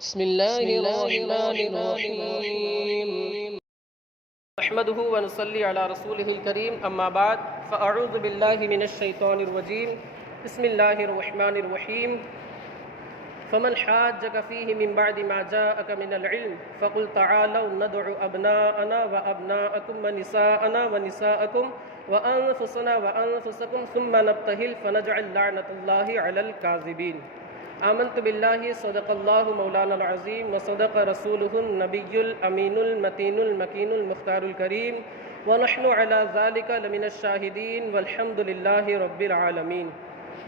بسم الله الرحمن الرحيم نحمده ونصلي على رسوله الكريم أما بعد فأعوذ بالله من الشيطان الرجيم بسم الله الرحمن الرحيم فمن حاجك فيه من بعد ما جاءك من العلم فقل تعالوا ندعو أبناءنا وأبناءكم ونساءنا ونساءكم وأنفسنا وأنفسكم ثم نبتهل فنجعل لعنة الله على الكاذبين آمنت بالله صدق الله مولانا العظيم وصدق رسوله النبي الأمين المتين المكين المختار الكريم ونحن على ذلك لمن الشاهدين والحمد لله رب العالمين.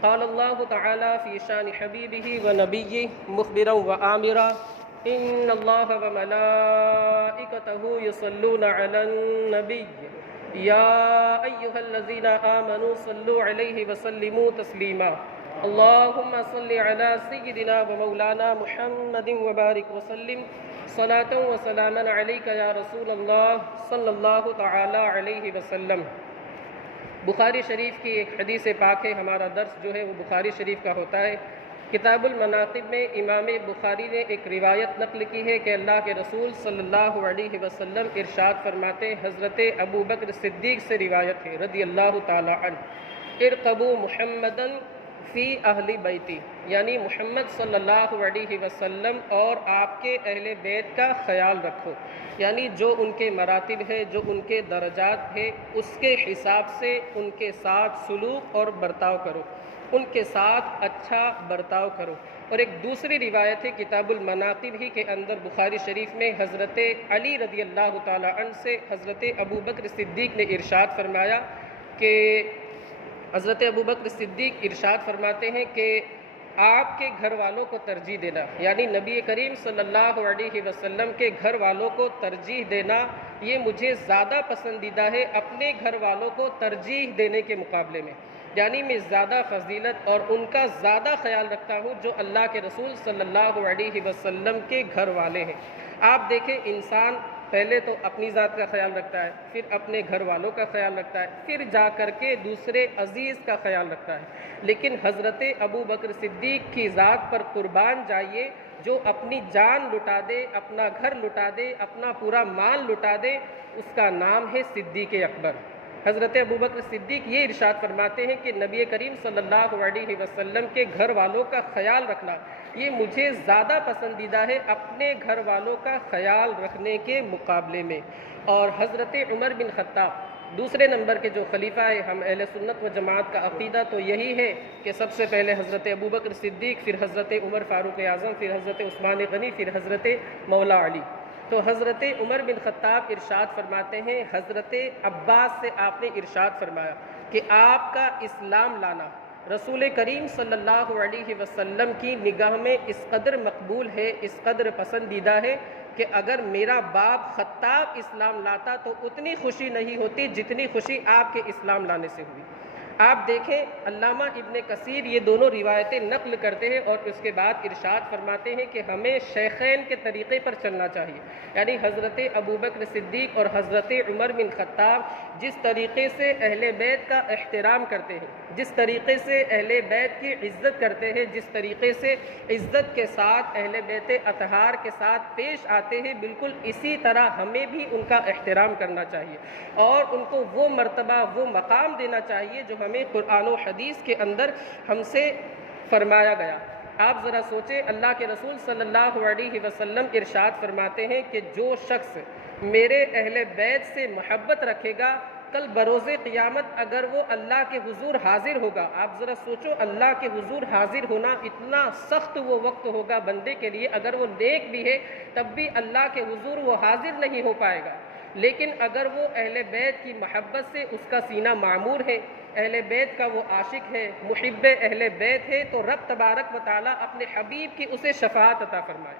قال الله تعالى في شان حبيبه ونبيه مخبرا وآمرا إن الله وملائكته يصلون على النبي يا أيها الذين آمنوا صلوا عليه وسلموا تسليما اللهم صل على سيدنا ومولانا محمد وبارك وسلم صلاة وسلاما عليك يا رسول الله صلی اللہ تعالی علیہ وسلم. بخاری شریف کی ایک حدیث پاک ہے. ہمارا درس جو ہے وہ بخاری شریف کا ہوتا ہے. کتاب المناقب میں امام بخاری نے ایک روایت نقل کی ہے کہ اللہ کے رسول صلی اللہ علیہ وسلم ارشاد فرماتے، حضرت ابو بکر صدیق سے روایت ہے رضی اللہ تعالی عنہ، ارقبوا محمدن فی اہل بیتی، یعنی محمد صلی اللہ علیہ وسلم اور آپ کے اہل بیت کا خیال رکھو، یعنی جو ان کے مراتب ہے، جو ان کے درجات ہے، اس کے حساب سے ان کے ساتھ سلوک اور برتاؤ کرو، ان کے ساتھ اچھا برتاؤ کرو. اور ایک دوسری روایت ہے کتاب المناقب ہی کے اندر بخاری شریف میں حضرت علی رضی اللہ تعالی عنہ سے حضرت ابو بکر صدیق نے ارشاد فرمایا کہ حضرت ابو بکر صدیق ارشاد فرماتے ہیں کہ آپ کے گھر والوں کو ترجیح دینا، یعنی نبی کریم صلی اللہ علیہ وسلم کے گھر والوں کو ترجیح دینا، یہ مجھے زیادہ پسندیدہ ہے اپنے گھر والوں کو ترجیح دینے کے مقابلے میں. یعنی میں زیادہ فضیلت اور ان کا زیادہ خیال رکھتا ہوں جو اللہ کے رسول صلی اللہ علیہ وسلم کے گھر والے ہیں. آپ دیکھیں، انسان پہلے تو اپنی ذات کا خیال رکھتا ہے، پھر اپنے گھر والوں کا خیال رکھتا ہے، پھر جا کر کے دوسرے عزیز کا خیال رکھتا ہے. لیکن حضرت ابو بکر صدیق کی ذات پر قربان جائیے، جو اپنی جان لٹا دے، اپنا گھر لٹا دے، اپنا پورا مال لٹا دے، اس کا نام ہے صدیق اکبر. حضرت ابو بکر صدیق یہ ارشاد فرماتے ہیں کہ نبی کریم صلی اللہ علیہ وسلم کے گھر والوں کا خیال رکھنا یہ مجھے زیادہ پسندیدہ ہے اپنے گھر والوں کا خیال رکھنے کے مقابلے میں. اور حضرت عمر بن خطاب دوسرے نمبر کے جو خلیفہ ہے، ہم اہل سنت و جماعت کا عقیدہ تو یہی ہے کہ سب سے پہلے حضرت ابو بکر صدیق، پھر حضرت عمر فاروق اعظم، پھر حضرت عثمان غنی، پھر حضرت مولا علی. تو حضرت عمر بن خطاب ارشاد فرماتے ہیں، حضرت عباس سے آپ نے ارشاد فرمایا کہ آپ کا اسلام لانا رسول کریم صلی اللہ علیہ وسلم کی نگاہ میں اس قدر مقبول ہے، اس قدر پسندیدہ ہے کہ اگر میرا باپ خطاب اسلام لاتا تو اتنی خوشی نہیں ہوتی جتنی خوشی آپ کے اسلام لانے سے ہوئی. آپ دیکھیں، علامہ ابن کثیر یہ دونوں روایتیں نقل کرتے ہیں اور اس کے بعد ارشاد فرماتے ہیں کہ ہمیں شیخین کے طریقے پر چلنا چاہیے. یعنی حضرت ابو بکر صدیق اور حضرت عمر بن خطاب جس طریقے سے اہل بیت کا احترام کرتے ہیں، جس طریقے سے اہل بیت کی عزت کرتے ہیں، جس طریقے سے عزت کے ساتھ اہل بیت اطہار کے ساتھ پیش آتے ہیں، بالکل اسی طرح ہمیں بھی ان کا احترام کرنا چاہیے اور ان کو وہ مرتبہ، وہ مقام دینا چاہیے جو ہمیں قرآن و حدیث کے اندر ہم سے فرمایا گیا. آپ ذرا سوچیں، اللہ کے رسول صلی اللہ علیہ وسلم ارشاد فرماتے ہیں کہ جو شخص میرے اہل بیت سے محبت رکھے گا، کل بروز قیامت اگر وہ اللہ کے حضور حاضر ہوگا، آپ ذرا سوچو، اللہ کے حضور حاضر ہونا اتنا سخت وہ وقت ہوگا بندے کے لیے، اگر وہ نیک بھی ہے تب بھی اللہ کے حضور وہ حاضر نہیں ہو پائے گا. لیکن اگر وہ اہل بیت کی محبت سے اس کا سینہ معمور ہے، اہل بیت کا وہ عاشق ہے، محب اہل بیت ہے، تو رب تبارک و تعالیٰ اپنے حبیب کی اسے شفاعت عطا فرمائے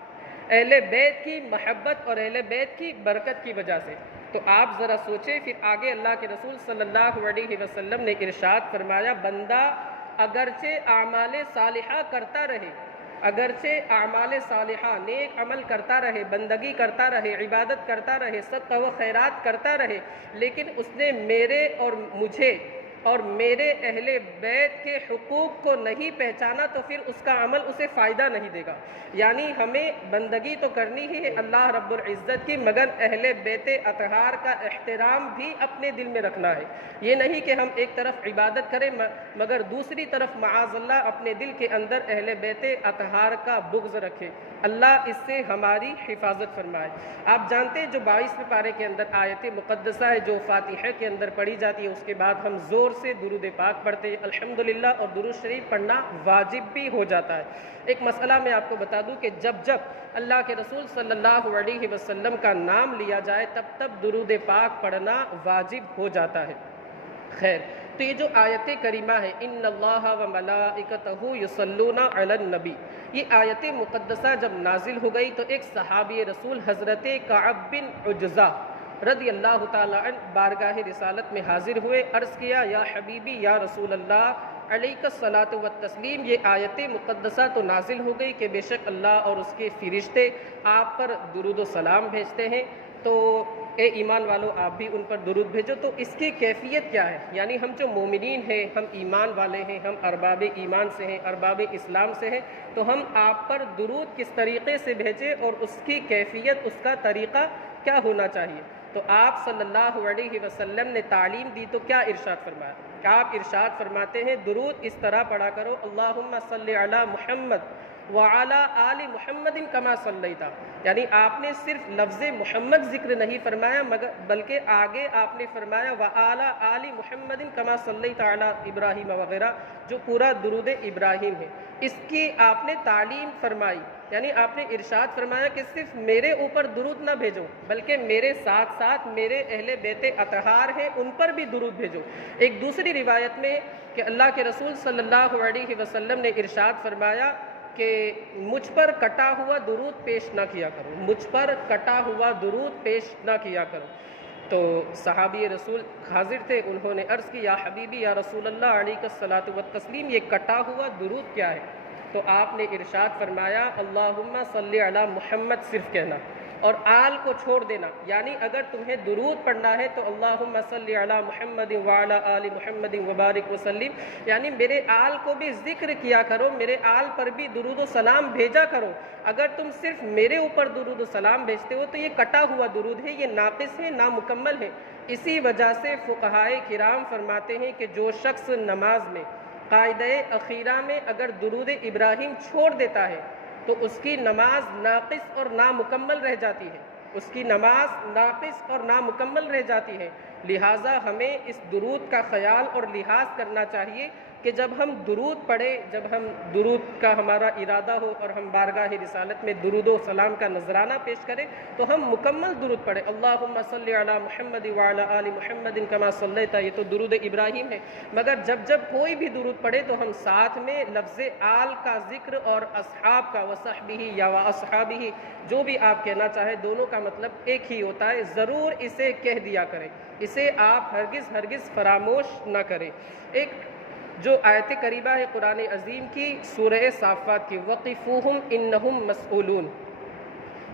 اہل بیت کی محبت اور اہل بیت کی برکت کی وجہ سے. تو آپ ذرا سوچیں، پھر آگے اللہ کے رسول صلی اللہ علیہ وسلم نے ارشاد فرمایا، بندہ اگرچہ اعمال صالحہ کرتا رہے، اگرچہ اعمال صالحہ نیک عمل کرتا رہے، بندگی کرتا رہے، عبادت کرتا رہے، صدقہ و خیرات کرتا رہے، لیکن اس نے میرے اور مجھے اور میرے اہل بیت کے حقوق کو نہیں پہچانا تو پھر اس کا عمل اسے فائدہ نہیں دے گا۔ یعنی ہمیں بندگی تو کرنی ہی ہے اللہ رب العزت کی، مگر اہل بیت اطہار کا احترام بھی اپنے دل میں رکھنا ہے۔ یہ نہیں کہ ہم ایک طرف عبادت کریں مگر دوسری طرف معاذ اللہ اپنے دل کے اندر اہل بیت اطہار کا بغض رکھے۔ اللہ اس سے ہماری حفاظت فرمائے۔ آپ جانتے ہیں جو 22ویں پارے کے اندر آیت مقدسہ ہے جو فاتحہ کے اندر پڑھی جاتی ہے، اس کے بعد ہم زور سے درود پاک پڑھتے ہیں الحمدللہ، اور درود شریف پڑھنا واجب بھی ہو جاتا ہے۔ ایک مسئلہ میں آپ کو بتا دوں کہ جب اللہ کے رسول صلی اللہ علیہ وسلم کا نام لیا جائے تب درود پاک پڑھنا واجب ہو جاتا ہے۔ خیر، تو یہ جو آیت کریمہ ہے ان اللہ و ملائکتہ یصلون علی النبی، یہ آیت مقدسہ جب نازل ہو گئی تو ایک صحابی رسول حضرت کعب بن عجزہ رضی اللہ تعالیٰ عنہ بارگاہ رسالت میں حاضر ہوئے، عرض کیا یا حبیبی یا رسول اللہ علیک الصلاۃ والتسلیم، یہ آیت مقدسہ تو نازل ہو گئی کہ بے شک اللہ اور اس کے فرشتے آپ پر درود و سلام بھیجتے ہیں، تو اے ایمان والو آپ بھی ان پر درود بھیجو۔ تو اس کی کیفیت کیا ہے؟ یعنی ہم جو مومنین ہیں، ہم ایمان والے ہیں، ہم ارباب ایمان سے ہیں، ارباب اسلام سے ہیں، تو ہم آپ پر درود کس طریقے سے بھیجیں اور اس کی کیفیت، اس کا طریقہ کیا ہونا چاہیے؟ تو آپ صلی اللہ علیہ وسلم نے تعلیم دی تو کیا ارشاد فرمایا؟ آپ ارشاد فرماتے ہیں درود اس طرح پڑھا کرو اللہم صلی علی محمد وعلی آل محمد کما صلیتا، یعنی آپ نے صرف لفظ محمد ذکر نہیں فرمایا بلکہ آگے آپ نے فرمایا وعلی آل محمد کما صلیت علی ابراہیم وغیرہ، جو پورا درود ابراہیم ہے، اس کی آپ نے تعلیم فرمائی۔ یعنی آپ نے ارشاد فرمایا کہ صرف میرے اوپر درود نہ بھیجو بلکہ میرے ساتھ ساتھ میرے اہل بیت اطہار ہیں ان پر بھی درود بھیجو۔ ایک دوسری روایت میں کہ اللہ کے رسول صلی اللہ علیہ وسلم نے ارشاد فرمایا کہ مجھ پر کٹا ہوا درود پیش نہ کیا کرو، مجھ پر کٹا ہوا درود پیش نہ کیا کرو۔ تو صحابی رسول حاضر تھے، انہوں نے عرض کی یا حبیبی یا رسول اللہ علیہ الصلاۃ والتسلیم، یہ کٹا ہوا درود کیا ہے؟ تو آپ نے ارشاد فرمایا اللہم صلی علی محمد صرف کہنا اور آل کو چھوڑ دینا، یعنی اگر تمہیں درود پڑھنا ہے تو اللہم صلی علی محمد وعلی آل محمد وبارک وسلم، یعنی میرے آل کو بھی ذکر کیا کرو، میرے آل پر بھی درود و سلام بھیجا کرو۔ اگر تم صرف میرے اوپر درود و سلام بھیجتے ہو تو یہ کٹا ہوا درود ہے، یہ ناقص ہے، نامکمل ہے۔ اسی وجہ سے فقہائے کرام فرماتے ہیں کہ جو شخص نماز میں قاعدہ اخیرہ میں اگر درود ابراہیم چھوڑ دیتا ہے تو اس کی نماز ناقص اور نامکمل رہ جاتی ہے، اس کی نماز ناقص اور نامکمل رہ جاتی ہے۔ لہٰذا ہمیں اس درود کا خیال اور لحاظ کرنا چاہیے کہ جب ہم درود پڑھیں، جب ہم درود کا ہمارا ارادہ ہو اور ہم بارگاہ رسالت میں درود و سلام کا نذرانہ پیش کریں تو ہم مکمل درود پڑھیں اللہم صلی علی محمد وعلی آل محمد کما صلیت، یہ تو درود ابراہیم ہے، مگر جب کوئی بھی درود پڑھے تو ہم ساتھ میں لفظ آل کا ذکر اور اصحاب کا وصحبہ یا واصحابہ جو بھی آپ کہنا چاہیں، دونوں کا مطلب ایک ہی ہوتا ہے، ضرور اسے کہہ دیا کریں، اسے آپ ہرگز فراموش نہ کریں۔ ایک جو آیت کریمہ ہے قرآن عظیم کی سورہ صافات کی وقفوہم انہم مسئولون،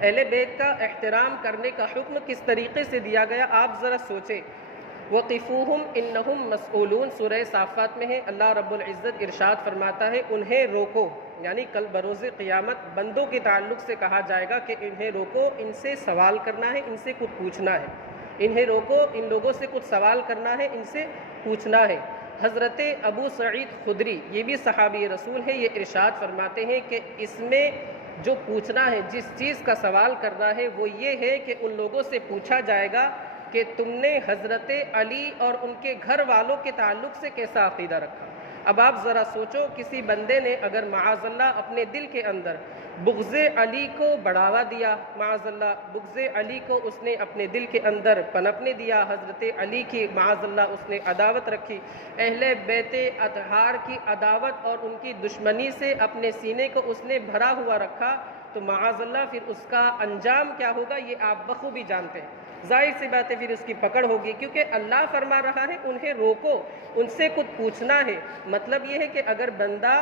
اہل بیت کا احترام کرنے کا حکم کس طریقے سے دیا گیا آپ ذرا سوچیں۔ وقفوہم انہم مسئولون سورہ صافات میں ہے، اللہ رب العزت ارشاد فرماتا ہے انہیں روکو، یعنی کل بروز قیامت بندوں کے تعلق سے کہا جائے گا کہ انہیں روکو، ان سے سوال کرنا ہے، ان سے کچھ پوچھنا ہے، انہیں روکو، ان لوگوں سے کچھ سوال کرنا ہے، ان سے پوچھنا ہے۔ حضرت ابو سعید خدری یہ بھی صحابی رسول ہے، یہ ارشاد فرماتے ہیں کہ اس میں جو پوچھنا ہے، جس چیز کا سوال کرنا ہے وہ یہ ہے کہ ان لوگوں سے پوچھا جائے گا کہ تم نے حضرت علی اور ان کے گھر والوں کے تعلق سے کیسا عقیدہ رکھا۔ اب آپ ذرا سوچو کسی بندے نے اگر معاذ اللہ اپنے دل کے اندر بغض علی کو بڑھاوا دیا، معاذ اللہ بغض علی کو اس نے اپنے دل کے اندر پنپنے دیا، حضرت علی کی معاذ اللہ اس نے عداوت رکھی، اہل بیت اطہار کی عداوت اور ان کی دشمنی سے اپنے سینے کو اس نے بھرا ہوا رکھا، تو معاذ اللہ پھر اس کا انجام کیا ہوگا یہ آپ بخوبی جانتے ہیں۔ ظاہر سی بات ہے پھر اس کی پکڑ ہوگی، کیونکہ اللہ فرما رہا ہے انہیں روکو، ان سے کچھ پوچھنا ہے۔ مطلب یہ ہے کہ اگر بندہ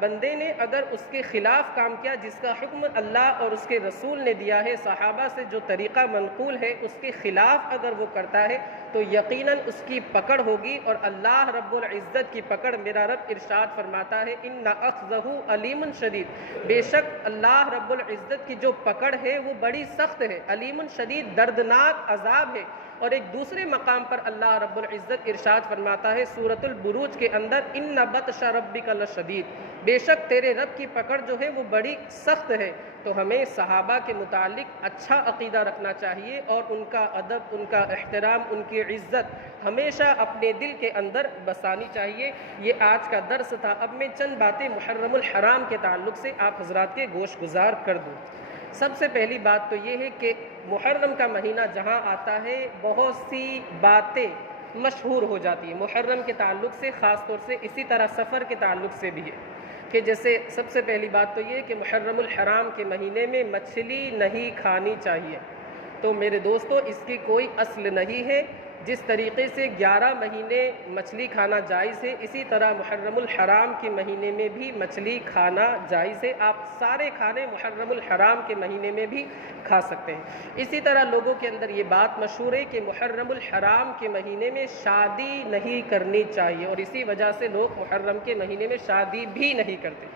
بندے نے اگر اس کے خلاف کام کیا جس کا حکم اللہ اور اس کے رسول نے دیا ہے، صحابہ سے جو طریقہ منقول ہے اس کے خلاف اگر وہ کرتا ہے تو یقیناً اس کی پکڑ ہوگی، اور اللہ رب العزت کی پکڑ، میرا رب ارشاد فرماتا ہے ان اخذہ علیم شدید، بے شک اللہ رب العزت کی جو پکڑ ہے وہ بڑی سخت ہے، علیم شدید، دردناک عذاب ہے۔ اور ایک دوسرے مقام پر اللہ رب العزت ارشاد فرماتا ہے سورۃ البروج کے اندر ان بطش ربک لشدید، بے شک تیرے رب کی پکڑ جو ہے وہ بڑی سخت ہے۔ تو ہمیں صحابہ کے متعلق اچھا عقیدہ رکھنا چاہیے، اور ان کا ادب، ان کا احترام، ان کی عزت ہمیشہ اپنے دل کے اندر بسانی چاہیے۔ یہ آج کا درس تھا۔ اب میں چند باتیں محرم الحرام کے تعلق سے آپ حضرات کے گوش گزار کر دوں۔ سب سے پہلی بات تو یہ ہے کہ محرم کا مہینہ جہاں آتا ہے بہت سی باتیں مشہور ہو جاتی ہیں محرم کے تعلق سے، خاص طور سے اسی طرح سفر کے تعلق سے بھی ہے، کہ جیسے سب سے پہلی بات تو یہ کہ محرم الحرام کے مہینے میں مچھلی نہیں کھانی چاہیے۔ تو میرے دوستو اس کی کوئی اصل نہیں ہے۔ جس طریقے سے 11 مہینے مچھلی کھانا جائز ہے، اسی طرح محرم الحرام کے مہینے میں بھی مچھلی کھانا جائز ہے۔ آپ سارے کھانے محرم الحرام کے مہینے میں بھی کھا سکتے ہیں۔ اسی طرح لوگوں کے اندر یہ بات مشہور ہے کہ محرم الحرام کے مہینے میں شادی نہیں کرنی چاہیے، اور اسی وجہ سے لوگ محرم کے مہینے میں شادی بھی نہیں کرتے،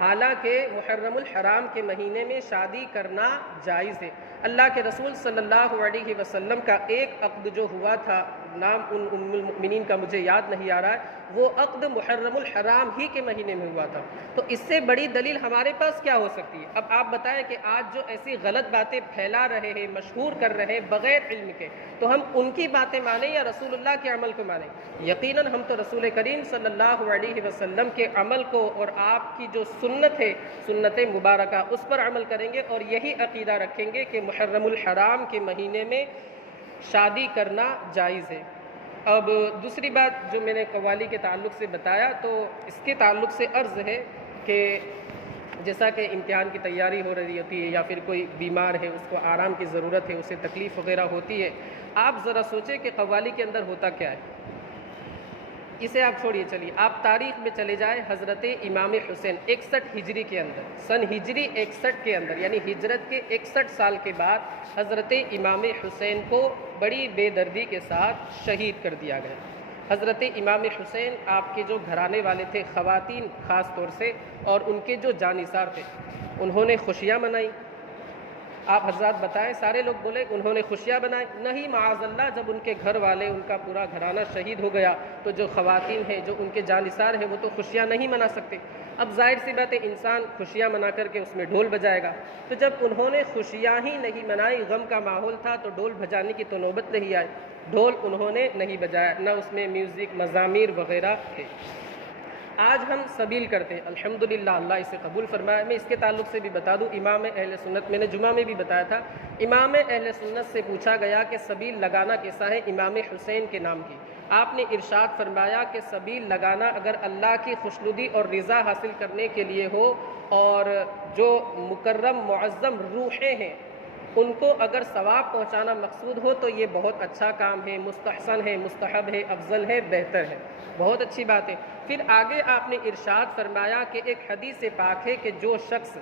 حالانکہ محرم الحرام کے مہینے میں شادی کرنا جائز ہے۔ اللہ کے رسول صلی اللہ علیہ وسلم کا ایک عقد جو ہوا تھا، نام ام المؤمنین کا مجھے یاد نہیں آ رہا ہے، وہ عقد محرم الحرام ہی کے مہینے میں ہوا تھا۔ تو اس سے بڑی دلیل ہمارے پاس کیا ہو سکتی ہے؟ اب آپ بتائیں کہ آج جو ایسی غلط باتیں پھیلا رہے ہیں، مشہور کر رہے ہیں بغیر علم کے، تو ہم ان کی باتیں مانیں یا رسول اللہ کے عمل کو مانیں؟ یقیناً ہم تو رسول کریم صلی اللہ علیہ وسلم کے عمل کو اور آپ کی جو سنت ہے، سنت مبارکہ، اس پر عمل کریں گے، اور یہی عقیدہ رکھیں گے کہ محرم الحرام کے مہینے میں شادی کرنا جائز ہے۔ اب دوسری بات جو میں نے قوالی کے تعلق سے بتایا، تو اس کے تعلق سے عرض ہے کہ جیسا کہ امتحان کی تیاری ہو رہی ہوتی ہے یا پھر کوئی بیمار ہے، اس کو آرام کی ضرورت ہے، اسے تکلیف وغیرہ ہوتی ہے، آپ ذرا سوچیں کہ قوالی کے اندر ہوتا کیا ہے۔ اسے آپ چھوڑیے، چلیے آپ تاریخ میں چلے جائیں۔ حضرت امام حسین 61 ہجری کے اندر، سن ہجری 61 کے اندر، یعنی ہجرت کے 61 سال کے بعد حضرت امام حسین کو بڑی بے دردی کے ساتھ شہید کر دیا گیا۔ حضرت امام حسین آپ کے جو گھرانے والے تھے، خواتین خاص طور سے، اور ان کے جو جانثار تھے، انہوں نے خوشیاں منائی۔ آپ حضرات بتائیں، سارے لوگ بولے انہوں نے خوشیاں بنائی؟ نہیں، معاذ اللہ، جب ان کے گھر والے، ان کا پورا گھرانہ شہید ہو گیا تو جو خواتین ہیں، جو ان کے جانثار ہیں، وہ تو خوشیاں نہیں منا سکتے۔ اب ظاہر سی بات ہے، انسان خوشیاں منا کر کے اس میں ڈھول بجائے گا، تو جب انہوں نے خوشیاں ہی نہیں منائی، غم کا ماحول تھا، تو ڈھول بجانے کی تو نوبت نہیں آئی، ڈھول انہوں نے نہیں بجایا، نہ اس میں میوزک، مزامیر وغیرہ تھے۔ آج ہم سبیل کرتے ہیں، الحمدللہ، اللہ اسے قبول فرمائے۔ میں اس کے تعلق سے بھی بتا دوں، امام اہل سنت، میں نے جمعہ میں بھی بتایا تھا، امام اہل سنت سے پوچھا گیا کہ سبیل لگانا کیسا ہے امام حسین کے نام کی؟ آپ نے ارشاد فرمایا کہ سبیل لگانا اگر اللہ کی خوشنودی اور رضا حاصل کرنے کے لیے ہو، اور جو مکرم معظم روحیں ہیں ان کو اگر ثواب پہنچانا مقصود ہو تو یہ بہت اچھا کام ہے، مستحسن ہے، مستحب ہے، افضل ہے، بہتر ہے، بہت اچھی بات ہے۔ پھر آگے آپ نے ارشاد فرمایا کہ ایک حدیث پاک ہے کہ جو شخص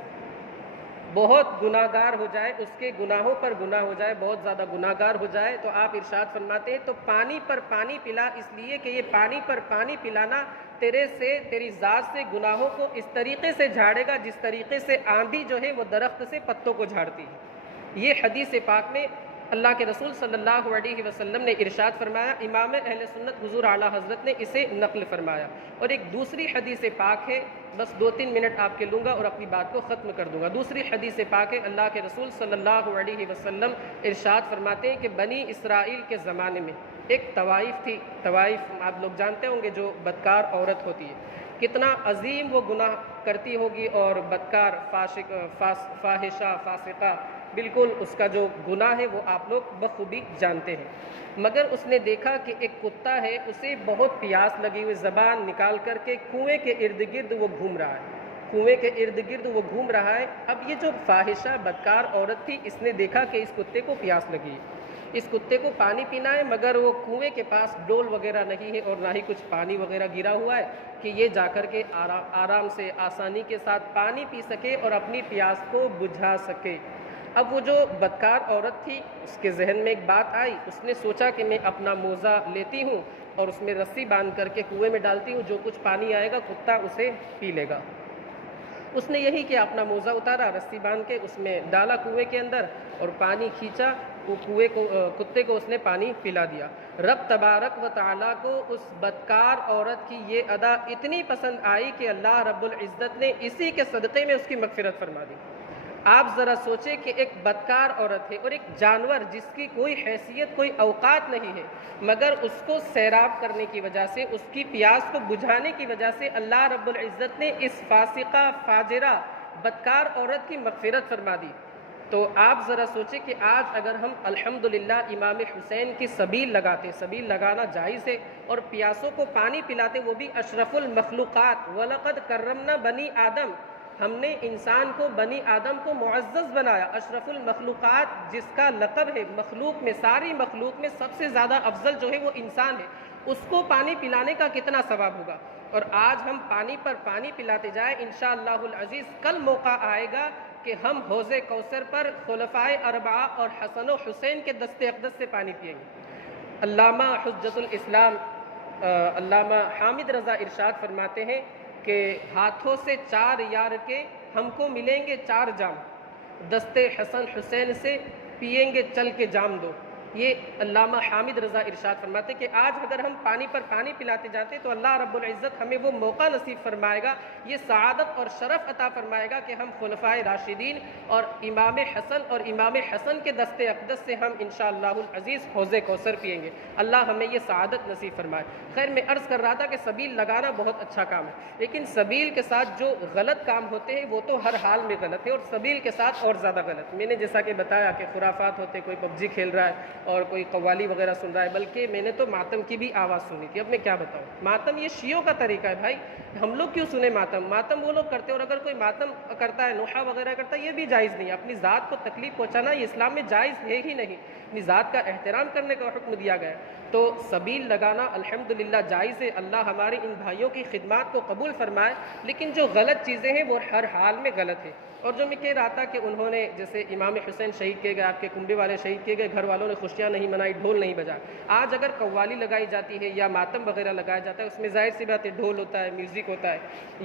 بہت گناہ گار ہو جائے، اس کے گناہوں پر گناہ ہو جائے، بہت زیادہ گناہ گار ہو جائے، تو آپ ارشاد فرماتے ہیں تو پانی پر پانی پلا، اس لیے کہ یہ پانی پر پانی پلانا تیرے سے، تیری ذات سے گناہوں کو اس طریقے سے جھاڑے گا جس طریقے سے آندھی جو ہے وہ درخت سے پتوں کو جھاڑتی ہے۔ یہ حدیث پاک میں اللہ کے رسول صلی اللہ علیہ وسلم نے ارشاد فرمایا، امام اہل سنت حضور اعلیٰ حضرت نے اسے نقل فرمایا۔ اور ایک دوسری حدیث پاک ہے، بس 2-3 منٹ آپ کے لوں گا اور اپنی بات کو ختم کر دوں گا۔ دوسری حدیث پاک ہے، اللہ کے رسول صلی اللہ علیہ وسلم ارشاد فرماتے ہیں کہ بنی اسرائیل کے زمانے میں ایک طوائف تھی، طوائف آپ لوگ جانتے ہوں گے، جو بدکار عورت ہوتی ہے، کتنا عظیم وہ گناہ کرتی ہوگی، اور بدکار، فاحشہ، فاسقہ، بالکل اس کا جو گناہ ہے وہ آپ لوگ بخوبی جانتے ہیں۔ مگر اس نے دیکھا کہ ایک کتا ہے، اسے بہت پیاس لگی ہوئی، زبان نکال کر کے کنویں کے ارد گرد وہ گھوم رہا ہے، کنویں کے ارد گرد وہ گھوم رہا ہے۔ اب یہ جو فاحشہ بدکار عورت تھی، اس نے دیکھا کہ اس کتے کو پیاس لگی ہے، اس کتے کو پانی پینا ہے مگر وہ کنویں کے پاس ڈول وغیرہ نہیں ہے اور نہ ہی کچھ پانی وغیرہ گرا ہوا ہے کہ یہ جا کر کے آرام سے آسانی کے ساتھ پانی پی سکے اور اپنی پیاس کو بجھا سکے۔ اب وہ جو بدکار عورت تھی اس کے ذہن میں ایک بات آئی، اس نے سوچا کہ میں اپنا موزہ لیتی ہوں اور اس میں رسی باندھ کر کے کنویں میں ڈالتی ہوں، جو کچھ پانی آئے گا کتا اسے پی لے گا۔ اس نے یہی کیا، اپنا موزہ اتارا، رسی باندھ کے اس میں ڈالا کنویں کے اندر اور پانی کھینچا، وہ کتے کو اس نے پانی پلا دیا۔ رب تبارک و تعالیٰ کو اس بدکار عورت کی یہ ادا اتنی پسند آئی کہ اللہ رب العزت نے اسی کے صدقے میں اس کی مغفرت فرما دی۔ آپ ذرا سوچیں کہ ایک بدکار عورت ہے اور ایک جانور جس کی کوئی حیثیت کوئی اوقات نہیں ہے، مگر اس کو سیراب کرنے کی وجہ سے، اس کی پیاس کو بجھانے کی وجہ سے اللہ رب العزت نے اس فاسقہ فاجرہ بدکار عورت کی مغفرت فرما دی۔ تو آپ ذرا سوچیں کہ آج اگر ہم الحمدللہ امام حسین کی سبیل لگاتے، سبیل لگانا جائز ہے، اور پیاسوں کو پانی پلاتے، وہ بھی اشرف المخلوقات، وَلَقَدْ كَرَّمْنَا بَنِي آدم، ہم نے انسان کو، بنی آدم کو معزز بنایا، اشرف المخلوقات جس کا لقب ہے، مخلوق میں، ساری مخلوق میں سب سے زیادہ افضل جو ہے وہ انسان ہے، اس کو پانی پلانے کا کتنا ثواب ہوگا۔ اور آج ہم پانی پر پانی پلاتے جائیں، انشاءاللہ العزیز کل موقع آئے گا کہ ہم حوض کوثر پر خلفائے اربعہ اور حسن و حسین کے دست اقدس سے پانی پئیں گے۔ علامہ حجت الاسلام علامہ حامد رضا ارشاد فرماتے ہیں کہ ہاتھوں سے 4 یار کے ہم کو ملیں گے 4 جام، دست حسن حسین سے پئیں گے چل کے جام دو۔ یہ علامہ حامد رضا ارشاد فرماتے کہ آج اگر ہم پانی پر پانی پلاتے جاتے تو اللہ رب العزت ہمیں وہ موقع نصیب فرمائے گا، یہ سعادت اور شرف عطا فرمائے گا کہ ہم خلفائے راشدین اور امام حسن کے دست اقدس سے ہم انشاءاللہ العزیز حوض کوثر پئیں گے۔ اللہ ہمیں یہ سعادت نصیب فرمائے۔ خیر، میں عرض کر رہا تھا کہ سبیل لگانا بہت اچھا کام ہے، لیکن سبیل کے ساتھ جو غلط کام ہوتے ہیں وہ تو ہر حال میں غلط ہے، اور سبیل کے ساتھ اور زیادہ غلط۔ میں نے جیسا کہ بتایا کہ خرافات ہوتے، کوئی PUBG کھیل رہا ہے اور کوئی قوالی وغیرہ سن رہا ہے، بلکہ میں نے تو ماتم کی بھی آواز سنی تھی۔ اب میں کیا بتاؤں، ماتم یہ شیعوں کا طریقہ ہے بھائی، ہم لوگ کیوں سنیں ماتم؟ ماتم وہ لوگ کرتے ہیں، اور اگر کوئی ماتم کرتا ہے، نوحہ وغیرہ کرتا ہے، یہ بھی جائز نہیں ہے۔ اپنی ذات کو تکلیف پہنچانا یہ اسلام میں جائز ہے ہی نہیں، اپنی ذات کا احترام کرنے کا حکم دیا گیا ہے۔ تو سبیل لگانا الحمدللہ جائز ہے، اللہ ہمارے ان بھائیوں کی خدمات کو قبول فرمائے، لیکن جو غلط چیزیں ہیں وہ ہر حال میں غلط ہے۔ اور جو میں کہہ رہا تھا کہ انہوں نے جیسے امام حسین شہید کیے گئے، آپ کے کنبے والے شہید کیے گئے، گھر والوں نے خوشیاں نہیں منائی، ڈھول نہیں بجا۔ آج اگر قوالی لگائی جاتی ہے یا ماتم وغیرہ لگایا جاتا ہے، اس میں ظاہر سی بات ہے ڈھول ہوتا ہے، میوزک ہوتا ہے۔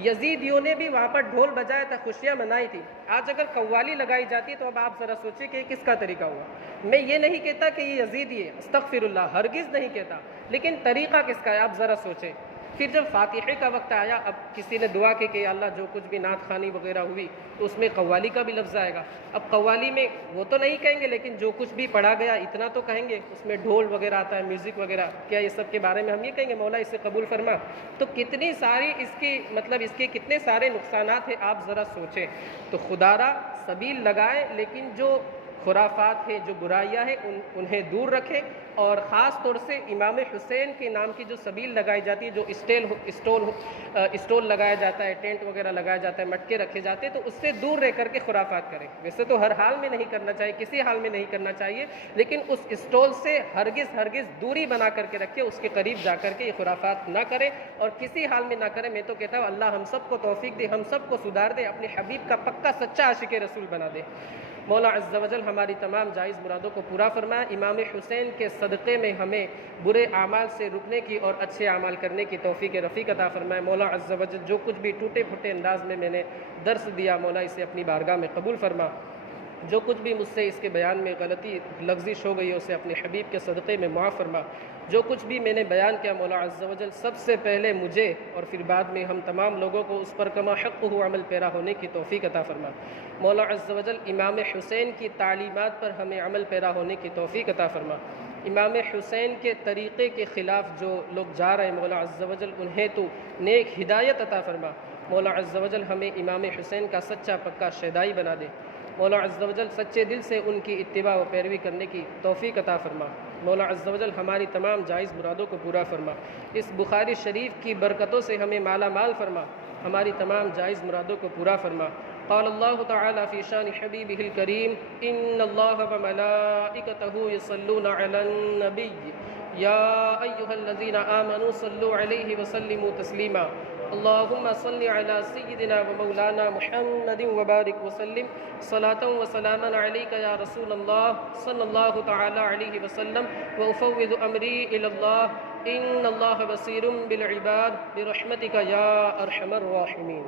یزیدیوں نے بھی وہاں پر ڈھول بجایا تھا، خوشیاں منائی تھی۔ آج اگر قوالی لگائی جاتی ہے تو اب آپ ذرا سوچیں کہ کس کا طریقہ ہوا۔ میں یہ نہیں کہتا کہ یہ یزیدی ہے، استغفر اللہ، ہرگز نہیں کہتا، لیکن طریقہ کس کا ہے آپ ذرا سوچیں۔ پھر جب فاتحے کا وقت آیا، اب کسی نے دعا کی کہ اللہ جو کچھ بھی نعت خوانی وغیرہ ہوئی تو اس میں قوالی کا بھی لفظ آئے گا۔ اب قوالی میں وہ تو نہیں کہیں گے، لیکن جو کچھ بھی پڑھا گیا اتنا تو کہیں گے، اس میں ڈھول وغیرہ آتا ہے، میوزک وغیرہ، کیا یہ سب کے بارے میں ہم یہ کہیں گے مولا اسے قبول فرما؟ تو کتنی ساری اس کے کتنے سارے نقصانات ہیں آپ ذرا سوچیں۔ تو خدا را سبیل لگائے، لیکن جو خرافات ہیں، جو برائیاں ہیں، انہیں دور رکھے، اور خاص طور سے امام حسین کے نام کی جو سبیل لگائی جاتی ہے، جو اسٹول لگایا جاتا ہے، ٹینٹ وغیرہ لگایا جاتا ہے، مٹکے رکھے جاتے ہیں، تو اس سے دور رہ کر کے خرافات کریں۔ ویسے تو ہر حال میں نہیں کرنا چاہیے، کسی حال میں نہیں کرنا چاہیے، لیکن اس اسٹول سے ہرگز دوری بنا کر کے رکھے، اس کے قریب جا کر کے یہ خرافات نہ کریں، اور کسی حال میں نہ کریں۔ میں تو کہتا ہوں اللہ ہم سب کو توفیق دے، ہم سب کو سدھار دے، اپنے حبیب کا پکا سچا عاشق رسول بنا دے۔ مولا عز و جل ہماری تمام جائز مرادوں کو پورا فرمائے۔ امام حسین کے صدقے میں ہمیں برے اعمال سے رکنے کی اور اچھے اعمال کرنے کی توفیق رفیق عطا فرمائے۔ مولا عز و جل جو کچھ بھی ٹوٹے پھوٹے انداز میں نے درس دیا، مولا اسے اپنی بارگاہ میں قبول فرما۔ جو کچھ بھی مجھ سے اس کے بیان میں غلطی لغزش ہو گئی ہے اسے اپنے حبیب کے صدقے میں معاف فرما۔ جو کچھ بھی میں نے بیان کیا مولا عز و جل سب سے پہلے مجھے اور پھر بعد میں ہم تمام لوگوں کو اس پر کما حق ہو عمل پیرا ہونے کی توفیق عطا فرما۔ مولا عز و جل امام حسین کی تعلیمات پر ہمیں عمل پیرا ہونے کی توفیق عطا فرما۔ امام حسین کے طریقے کے خلاف جو لوگ جا رہے ہیں مولا عز و جل انہیں تو نیک ہدایت عطا فرما۔ مولا عز و جل ہمیں امام حسین کا سچا پکا شیدائی بنا دے۔ مولا عز و جل سچے دل سے ان کی اتباع و پیروی کرنے کی توفیق عطا فرما۔ مولا عز و جل ہماری تمام جائز مرادوں کو پورا فرما۔ اس بخاری شریف کی برکتوں سے ہمیں مالا مال فرما، ہماری تمام جائز مرادوں کو پورا فرما۔ قال الله تعالى في شان حبيبه الكريم إن الله وملائكته يصلون على النبي يا أيها الذين آمنوا صلوا عليه وسلموا تسليما اللهم صل على سيدنا ومولانا محمد وبارك وسلم صلاة وسلاما عليك يا رسول الله صلى الله تعالى عليه وسلم وأفوض أمري إلى الله إن الله بصير بالعباد برحمتك يا أرحم الراحمين.